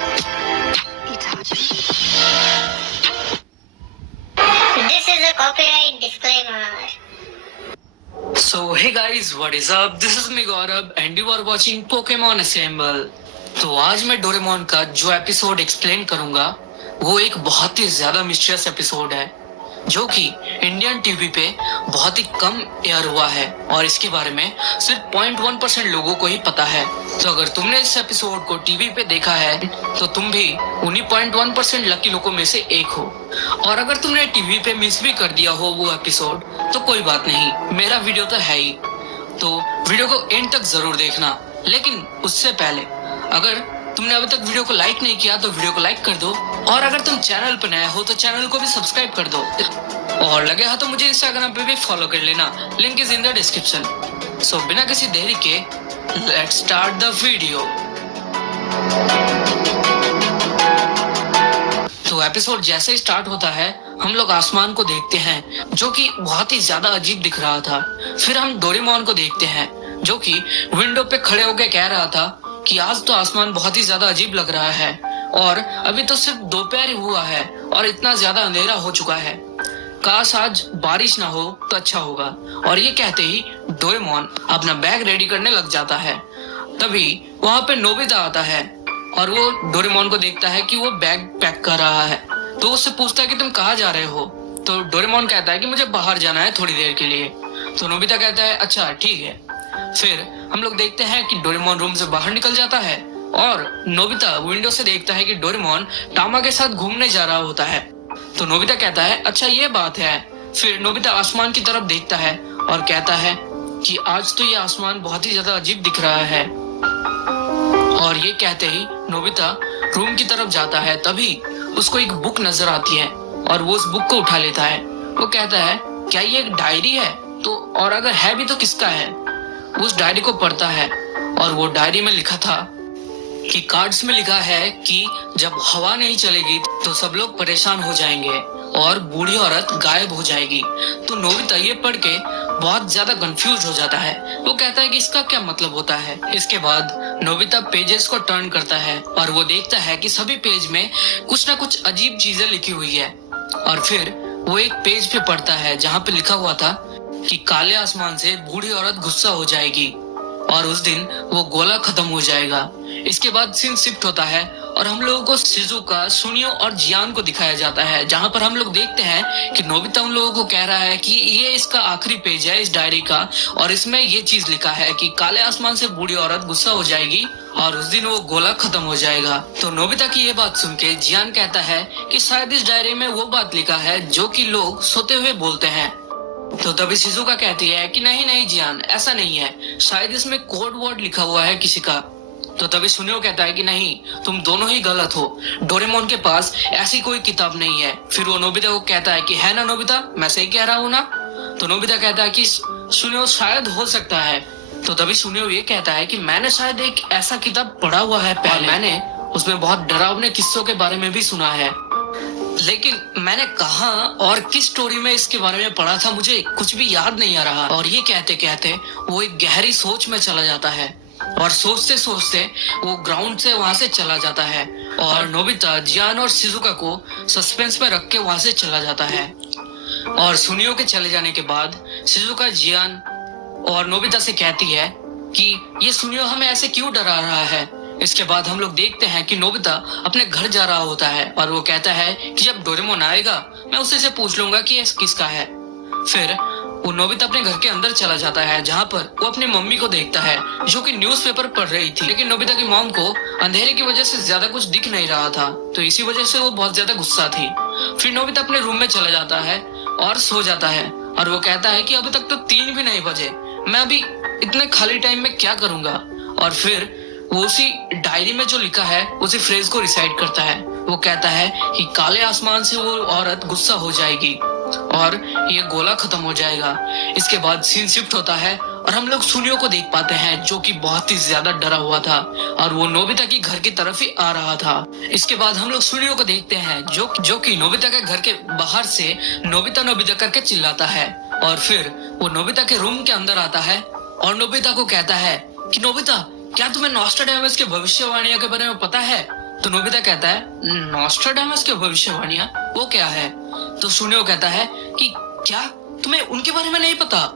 This is a copyright disclaimer. So hey guys, what is up? This is me Gaurav and you are watching Pokemon Assemble. तो आज मैं Doraemon का जो episode explain करूंगा वो एक बहुत ही ज्यादा मिस्टीरियस एपिसोड है जो कि इंडियन टीवी पे बहुत ही कम एयर हुआ है और इसके बारे में सिर्फ 0.1% लोगों को ही पता है। तो अगर तुमने इस एपिसोड को टीवी पे देखा है तो तुम भी उन्हीं 0.1% लकी लोगों में से एक हो, और अगर तुमने टीवी पे मिस भी कर दिया हो वो एपिसोड तो कोई बात नहीं, मेरा वीडियो तो है ही, तो वीडियो को एंड तक जरूर देखना। लेकिन उससे पहले अगर तुमने अभी तक वीडियो को लाइक नहीं किया तो वीडियो को लाइक कर दो, और अगर तुम चैनल पर नए हो तो चैनल को भी सब्सक्राइब कर दो, और लगे हो तो मुझे इंस्टाग्राम पे भी फॉलो कर लेना, link is in the description. So बिना किसी देरी के लेट्स स्टार्ट द वीडियो। तो एपिसोड जैसे ही स्टार्ट होता है हम लोग आसमान को देखते हैं जो कि बहुत ही ज्यादा अजीब दिख रहा था। फिर हम डोरेमोन को देखते हैं जो कि विंडो पे खड़े होकर कह रहा था कि आज तो आसमान बहुत ही ज्यादा अजीब लग रहा है और अभी तो सिर्फ दोपहर ही हुआ है और इतना ज्यादा अंधेरा हो चुका है, काश आज बारिश ना हो तो अच्छा होगा। और ये कहते ही डोरेमोन अपना बैग रेडी करने लग जाता है। तभी वहां पे नोबिता आता है और वो डोरेमोन को देखता है कि वो बैग पैक कर रहा है, तो उससे पूछता है कि तुम कहाँ जा रहे हो। तो डोरेमोन कहता है कि मुझे बाहर जाना है थोड़ी देर के लिए। तो नोबिता कहता है अच्छा ठीक है। फिर हम लोग देखते हैं कि डोरेमोन रूम से बाहर निकल जाता है और नोबिता विंडो से देखता है कि डोरेमोन टामा के साथ घूमने जा रहा होता है। तो नोबिता कहता है अच्छा ये बात है। फिर नोबिता आसमान की तरफ देखता है और कहता है कि आज तो ये आसमान बहुत ही ज्यादा अजीब दिख रहा है। और ये कहते ही नोबिता रूम की तरफ जाता है। तभी उसको एक बुक नजर आती है और वो उस बुक को उठा लेता है। वो कहता है क्या ये एक डायरी है, तो और अगर है भी तो किसका है। उस डायरी को पढ़ता है और वो डायरी में लिखा था कि कार्ड्स में लिखा है कि जब हवा नहीं चलेगी तो सब लोग परेशान हो जाएंगे और बूढ़ी औरत गायब हो जाएगी। तो नोबिता ये पढ़ के बहुत ज्यादा कंफ्यूज हो जाता है। वो कहता है कि इसका क्या मतलब होता है। इसके बाद नोबिता पेजेस को टर्न करता है और वो देखता है कि सभी पेज में कुछ ना कुछ अजीब चीजें लिखी हुई है। और फिर वो एक पेज पे पढ़ता है जहाँ पे लिखा हुआ था कि काले आसमान से बूढ़ी औरत गुस्सा हो जाएगी और उस दिन वो गोला खत्म हो जाएगा। इसके बाद सीन शिफ्ट होता है और हम लोगों को शिजुका, सुनियो और जियान को दिखाया जाता है, जहां पर हम लोग देखते हैं कि नोबिता उन लोगों को कह रहा है कि ये इसका आखिरी पेज है इस डायरी का और इसमें ये चीज लिखा है कि काले आसमान से बूढ़ी औरत गुस्सा हो जाएगी और उस दिन वो गोला खत्म हो जाएगा। तो नोबिता की ये बात सुन के जियान कहता है कि शायद इस डायरी में वो बात लिखा है जो कि लोग सोते हुए बोलते हैं। तो तभी शिजुका कहती है कि नहीं नहीं जियान, ऐसा नहीं है, शायद इसमें कोड वर्ड लिखा हुआ है किसी का। तो तभी सुनियो कहता है कि नहीं, तुम दोनों ही गलत हो, डोरेमोन के पास ऐसी कोई किताब नहीं है। फिर वो नोबिता को कहता है कि है ना नोबिता, मैं सही कह रहा हूँ ना। तो नोबिता कहता है कि सुनियो शायद हो सकता है। तो तभी सुनियो ये कहता है कि मैंने शायद एक ऐसा किताब पढ़ा हुआ है पहले, मैंने उसमें बहुत डरावने किस्सों के बारे में भी सुना है, लेकिन मैंने कहाँ और किस स्टोरी में इसके बारे में पढ़ा था मुझे कुछ भी याद नहीं आ रहा। और ये कहते कहते वो एक गहरी सोच में चला जाता है और सोचते सोचते वो ग्राउंड से वहां से चला जाता है और नोबिता, जियान और शिजुका को सस्पेंस में रख के वहां से चला जाता है। और सुनियो के चले जाने के बाद शिजुका जियान और नोबिता से कहती है कि ये सुनियो हमें ऐसे क्यों डरा रहा है। इसके बाद हम लोग देखते हैं कि नोबिता अपने घर जा रहा होता है और वो कहता है कि जब डोरेमोन आएगा मैं उसे से पूछ लूंगा कि ये किसका है। फिर वो नोबिता अपने घर के अंदर चला जाता है जहाँ पर वो अपनी मम्मी को देखता है जो कि न्यूज़पेपर पढ़ रही थी, लेकिन नोबिता की मॉम को अंधेरे की वजह से ज्यादा कुछ दिख नहीं रहा था, तो इसी वजह से वो बहुत ज्यादा गुस्सा थी। फिर नोबिता अपने रूम में चला जाता है और सो जाता है और वो कहता है कि अभी तक तो 3 भी नहीं बजे, मैं अभी इतने खाली टाइम में क्या करूंगा। और फिर वो उसी डायरी में जो लिखा है उसी फ्रेज को रिसाइट करता है। वो कहता है कि काले आसमान से वो औरत गुस्सा हो जाएगी और ये गोला खत्म हो जाएगा। इसके बाद सीन शिफ्ट होता है और हम लोग सुनियो को देख पाते हैं जो कि बहुत ही ज्यादा डरा हुआ था और वो नोबिता के घर की तरफ ही आ रहा था। इसके बाद हम लोग सुनियो को देखते हैं जो कि नोबिता के घर के बाहर से नोबिता नोबिता करके चिल्लाता है और फिर वो नोबिता के रूम के अंदर आता है और नोबिता को कहता है कि नोबिता, क्या तुम्हें नॉस्ट्राडामस के भविष्यवाणियों के बारे में पता है तो नोबिता कहता है नॉस्ट्राडामस की भविष्यवाणियां वो क्या है? तो सुनियो कहता है कि क्या तुम्हें उनके बारे में नहीं पता?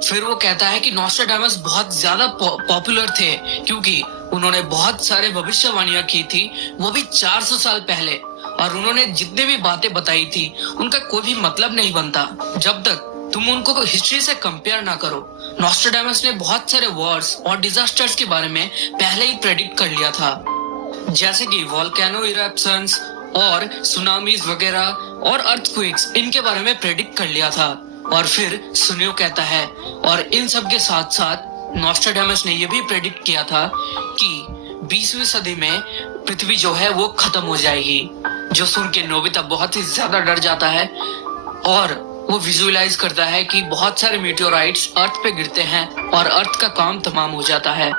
फिर वो कहता है कि नॉस्ट्राडामस बहुत ज्यादा पॉपुलर थे क्योंकि उन्होंने बहुत सारे भविष्यवाणियां की थी, वो भी 400 साल पहले। और उन्होंने जितने भी बातें बताई थी उनका कोई भी मतलब नहीं बनता जब तक तुम उनको हिस्ट्री से कंपेयर ना करो। नॉस्ट्राडामस ने बहुत सारे वॉर्स और डिजास्टर्स के बारे में पहले ही प्रेडिक्ट कर लिया था, जैसे कि वोल्केनो इरप्शंस और सुनामीज वगैरह और अर्थक्वेक्स, इनके बारे में प्रेडिक्ट कर लिया था। और फिर सुनियो कहता है और इन सब के साथ साथ नॉस्ट्राडामस ने यह भी प्रेडिक्ट किया था कि 20वीं सदी में पृथ्वी जो है वो खत्म हो जाएगी। जो सुन के नोबिता बहुत ही ज्यादा डर जाता है और वो विजुअलाइज करता है कि बहुत सारे मीटियोराइट्स अर्थ पे गिरते हैं और अर्थ का काम तमाम हो जाता है।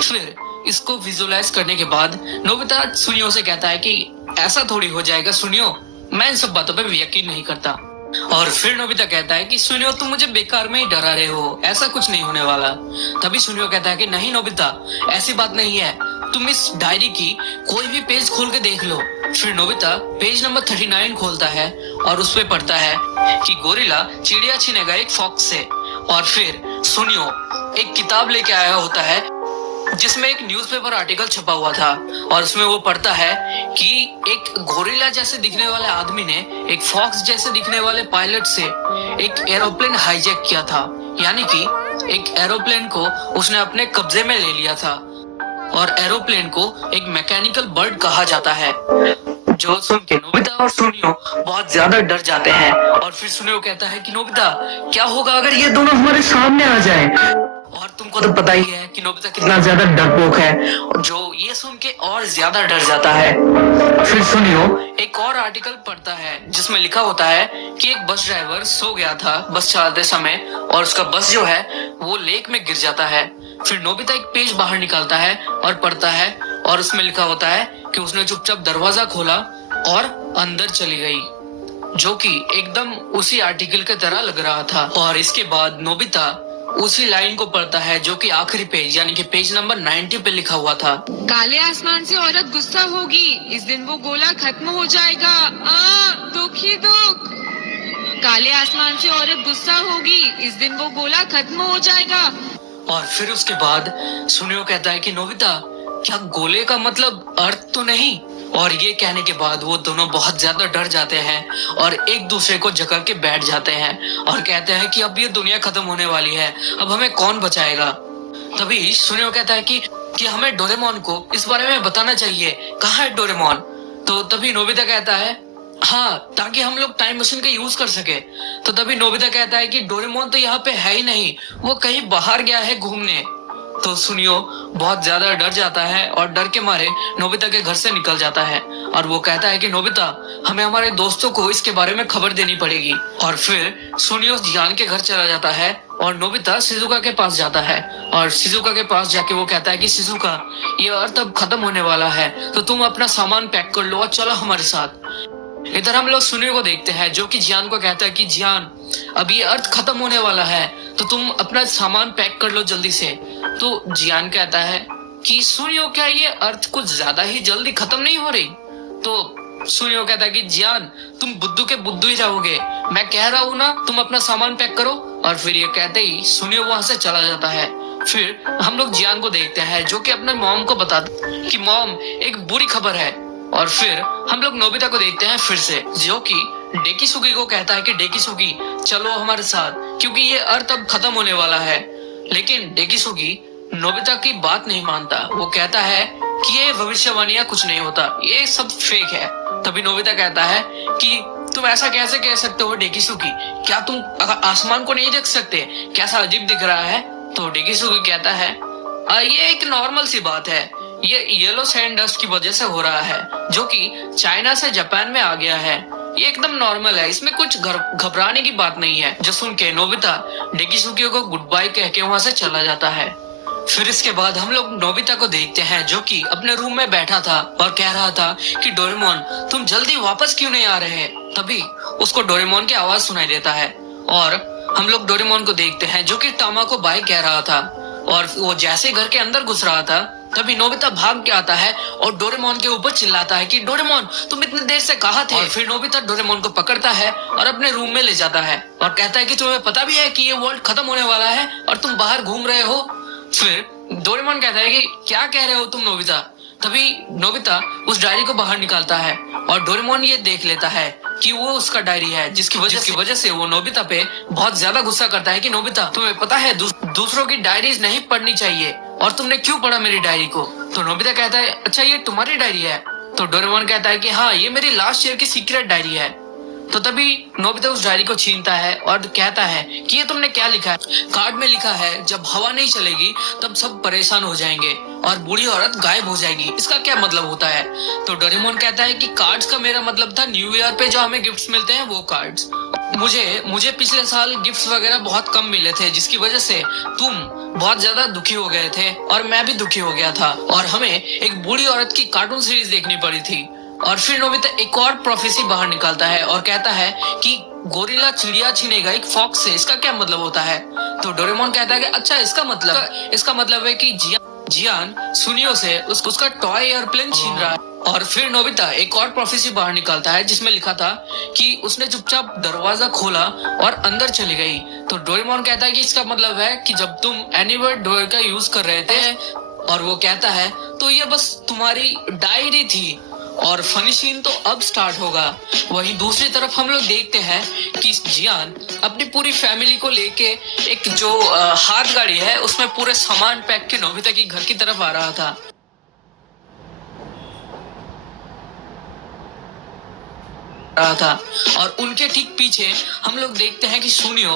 फिर इसको विजुअलाइज करने के बाद नोबिता सुनियो से कहता है कि ऐसा थोड़ी हो जाएगा सुनियो, मैं इन सब बातों पे यकीन नहीं करता। और फिर नोबिता कहता है कि सुनियो तुम मुझे बेकार में ही डरा रहे हो, ऐसा कुछ नहीं होने वाला। तभी सुनियो कहता है कि नहीं नोबिता, ऐसी बात नहीं है, तुम इस डायरी की कोई भी पेज खोल के देख लो। फिर नोबिता पेज नंबर 39 खोलता है और उस पे पढ़ता है कि गोरिल्ला चिड़िया छीनेगा एक फॉक्स से। और फिर सुनियो एक किताब लेके आया होता है जिसमें एक न्यूज़पेपर आर्टिकल छपा हुआ था और उसमें वो पढ़ता है कि एक गोरिल्ला जैसे दिखने वाले आदमी ने एक फॉक्स जैसे दिखने वाले पायलट से एक एरोप्लेन हाईजैक किया था, यानी कि एक एरोप्लेन को उसने अपने कब्जे में ले लिया था। और एरोप्लेन को एक मैकेनिकल बर्ड कहा जाता है। जो सुन के नोबिता और सुनियो बहुत ज्यादा डर जाते हैं। और फिर सुनियो कहता है कि नोबिता क्या होगा अगर ये दोनों हमारे सामने आ जाएं? और तुमको तो पता ही है कि नोबिता कितना ज्यादा डरपोक है, जो ये सुन के और ज्यादा डर जाता है। फिर सुनियो एक और आर्टिकल पढ़ता है जिसमें लिखा होता है कि एक बस ड्राइवर सो गया था बस चलाते समय और उसका बस जो है वो लेक में गिर जाता है। फिर नोबिता एक पेज बाहर निकालता है और पढ़ता है और उसमें लिखा होता है कि उसने चुपचाप दरवाजा खोला और अंदर चली गई, जो कि एकदम उसी आर्टिकल की तरह लग रहा था। और इसके बाद नोबिता उसी लाइन को पढ़ता है जो कि आखिरी पेज यानी कि पेज नंबर 90 पे लिखा हुआ था। काले आसमान से औरत गुस्सा होगी, इस दिन वो गोला खत्म हो जाएगा। दुख ही दुख। काले आसमान से औरत गुस्सा होगी, इस दिन वो गोला खत्म हो जाएगा। और फिर उसके बाद सुनियो कहता है कि नोबिता क्या गोले का मतलब अर्थ तो नहीं? और ये कहने के बाद वो दोनों बहुत ज्यादा डर जाते हैं और एक दूसरे को जकड़ के बैठ जाते हैं और कहते हैं कि अब ये दुनिया खत्म होने वाली है, अब हमें कौन बचाएगा? तभी सुनियो कहता है कि हमें डोरेमोन को इस बारे में बताना चाहिए, कहाँ है डोरेमोन? तो तभी नोबिता कहता है हाँ, ताकि हम लोग टाइम मशीन का यूज कर सके। तो तभी नोबिता कहता है कि डोरेमोन तो यहाँ पे है ही नहीं, वो कहीं बाहर गया है घूमने। तो सुनियो बहुत ज्यादा डर जाता है और डर के मारे नोबिता के घर से निकल जाता है और वो कहता है कि नोबिता हमें हमारे दोस्तों को इसके बारे में खबर देनी पड़ेगी। और फिर सुनियो जियान के घर चला जाता है और नोबिता शिजुका के पास जाता है और शिजुका के पास जाके वो कहता है कि शिजुका ये अर्थ अब खत्म होने वाला है, तो तुम अपना सामान पैक कर लो और चलो हमारे साथ। इधर हम लोग सुनियो को देखते हैं जो कि जियान को कहता है कि जियान अब ये अर्थ खत्म होने वाला है, तो तुम अपना सामान पैक कर लो जल्दी से। तो जियान कहता है कि सुनियो क्या ये अर्थ कुछ ज्यादा ही जल्दी खत्म नहीं हो रही? तो सुनियो कहता है कि जियान तुम बुद्धू के बुद्धू ही रहोगे, मैं कह रहा हूँ ना तुम अपना सामान पैक करो। और फिर ये कहते ही सुनियो वहां से चला जाता है। फिर हम लोग जियान को देखते हैं जो कि अपने मॉम को बताता है कि मॉम एक बुरी खबर है। और फिर हम लोग नोबिता को देखते हैं फिर से जो कि डेकिसुगी को कहता है कि डेकिसुगी चलो हमारे साथ, क्योंकि ये अर्थ अब खत्म होने वाला है। लेकिन डेकिसुगी नोबिता की बात नहीं मानता, वो कहता है कि ये भविष्यवाणियां कुछ नहीं होता, ये सब फेक है। तभी नोबिता कहता है कि तुम ऐसा कैसे कह सकते हो डेकिसुगी, क्या तुम आसमान को नहीं देख सकते, कैसा अजीब दिख रहा है? तो डेकिसुगी कहता है ये एक नॉर्मल सी बात है, ये येलो सैंड डस्ट की वजह से हो रहा है जो कि चाइना से जापान में आ गया है, ये एकदम नॉर्मल है, इसमें कुछ घबराने की बात नहीं है। जो सुन के नोबिता डेकिसुगी को गुड बाय कह के वहां से चला जाता है। फिर इसके बाद हम लोग नोबिता को देखते हैं जो कि अपने रूम में बैठा था और कह रहा था कि डोरेमोन तुम जल्दी वापस क्यों नहीं आ रहे? तभी उसको डोरेमोन की आवाज सुनाई देता है और हम लोग डोरेमोन को देखते हैं जो कि टामा को बाय कह रहा था, और वो जैसे घर के अंदर घुस रहा था तभी नोबिता भाग के आता है और डोरेमोन के ऊपर चिल्लाता है कि डोरेमोन तुम इतनी देर से कहाँ थे। और फिर नोबिता डोरेमोन को पकड़ता है और अपने रूम में ले जाता है और कहता है कि तुम्हें पता भी है कि ये वर्ल्ड खत्म होने वाला है और तुम बाहर घूम रहे हो। फिर डोरेमोन कहता है कि क्या कह रहे हो तुम नोबिता। तभी नोबिता उस डायरी को बाहर निकालता है और डोरेमोन ये देख लेता है कि वो उसका डायरी है, जिसकी वजह से वो नोबिता पे बहुत ज्यादा गुस्सा करता है कि नोबिता तुम्हें पता है दूसरों की डायरीज नहीं पढ़नी चाहिए और तुमने क्यों पढ़ा मेरी डायरी को। तो नोबिता कहता है अच्छा ये तुम्हारी डायरी है। तो डोरेमोन कहता है कि हाँ ये मेरी लास्ट ईयर की सीक्रेट डायरी है। तो तभी नोबिता उस डायरी को छीनता है और कहता है कि ये तुमने क्या लिखा है। कार्ड में लिखा है जब हवा नहीं चलेगी तब सब परेशान हो जाएंगे और बूढ़ी औरत गायब हो जाएगी, इसका क्या मतलब होता है। तो डोरेमोन कहता है कि कार्ड्स का मेरा मतलब था न्यू ईयर पे जो हमें गिफ्ट्स मिलते हैं वो कार्ड्स। मुझे पिछले साल गिफ्ट्स वगैरह बहुत कम मिले थे जिसकी वजह से तुम बहुत ज्यादा दुखी हो गए थे और मैं भी दुखी हो गया था और हमें एक बूढ़ी औरत की कार्टून सीरीज देखनी पड़ी थी। और फिर नोबिता एक और प्रोफेसी बाहर निकालता है और कहता है कि गोरिल्ला चिड़िया छीनेगा एक फॉक्स से, इसका क्या मतलब होता है। तो डोरेमोन कहता है कि अच्छा इसका मतलब है कि जियान सुनियो से उसका टॉय एयरप्लेन छीन रहा है। और फिर नोबिता एक और प्रोफेसी बाहर निकालता है जिसमें लिखा था कि उसने चुपचाप दरवाजा खोला और अंदर चली गई। तो डोरेमोन कहता है कि इसका मतलब है कि जब तुम एनीवेयर डोर का यूज कर रहे थे। और वो कहता है तो ये बस तुम्हारी डायरी थी। और फनी सीन तो अब स्टार्ट होगा। वहीं दूसरी तरफ हम लोग देखते हैं कि जियान अपनी पूरी फैमिली को लेके एक जो हाथ गाड़ी है उसमें पूरे सामान पैक के नोबिता की घर की तरफ आ रहा था। और उनके ठीक पीछे हम लोग देखते हैं कि सुनियो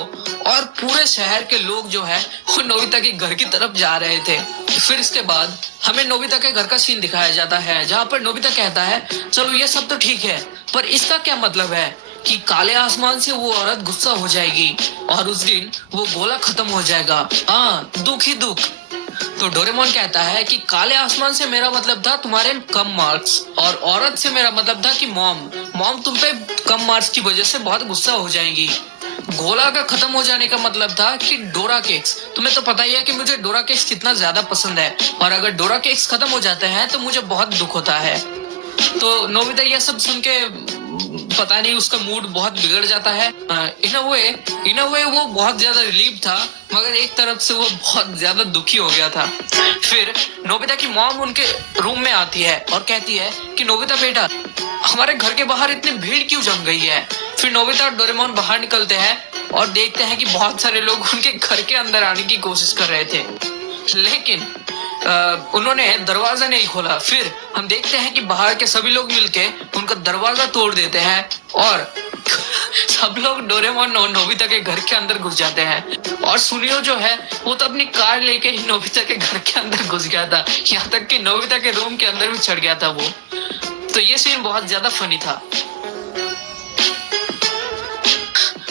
और पूरे शहर के लोग जो है वो नोबिता के घर की तरफ जा रहे थे। फिर इसके बाद हमें नोबिता के घर का सीन दिखाया जाता है जहाँ पर नोबिता कहता है चलो ये सब तो ठीक है पर इसका क्या मतलब है कि काले आसमान से वो औरत गुस्सा हो जाएगी और उस दिन वो गोला खत्म हो जाएगा। दुख ही दुख। तो डोरेमोन कहता है कि काले आसमान से मेरा मतलब था तुम्हारे कम मार्क्स और औरत से मेरा मतलब था कि मॉम तुम पे कम मार्क्स की वजह से बहुत गुस्सा हो जाएंगी। गोला का खत्म हो जाने का मतलब था कि डोरा केक्स, तुम्हें तो पता ही है कि मुझे डोरा केक्स कितना ज्यादा पसंद है और अगर डोरा केक्स खत्म हो जाते हैं तो मुझे बहुत दुख होता है। तो नोबिता यह सब सुन के पता नहीं उसका मूड बहुत बिगड़ जाता है। इन अ वे वो बहुत ज्यादा रिलीव था मगर एक तरफ से वो बहुत ज्यादा दुखी हो गया था। फिर नोबिता की मॉम उनके रूम में आती है और कहती है कि नोबिता बेटा हमारे घर के बाहर इतनी भीड़ क्यों जम गई है। फिर नोबिता और डोरेमोन बाहर निकलते हैं और देखते हैं कि बहुत सारे लोग उनके घर के अंदर आने की कोशिश कर रहे थे लेकिन उन्होंने दरवाजा नहीं खोला। फिर हम देखते हैं कि बाहर के सभी लोग मिलके उनका दरवाजा तोड़ देते हैं और सब लोग डोरेमोन और नोबिता के घर के अंदर घुस जाते हैं। और सुनियो जो है वो तो अपनी कार लेके ही नोबिता के घर के अंदर घुस गया था, यहाँ तक कि नोबिता के रूम के अंदर भी चढ़ गया था वो। तो ये सीन बहुत ज्यादा फनी था।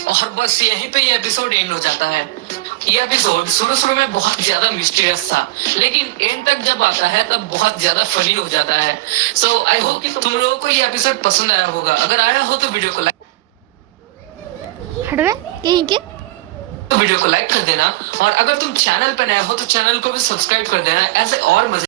और बस यहीं पे ये एपिसोड एंड हो जाता है। ये एपिसोड शुरू में बहुत ज्यादा मिस्टीरियस था लेकिन एंड तक जब आता है तब बहुत ज्यादा फनी हो जाता है। सो आई होप कि तुम लोगों को ये एपिसोड पसंद आया होगा। अगर आया हो तो वीडियो को लाइक कर देना और अगर तुम चैनल पर नए हो तो चैनल को भी सब्सक्राइब कर देना ऐसे और मजे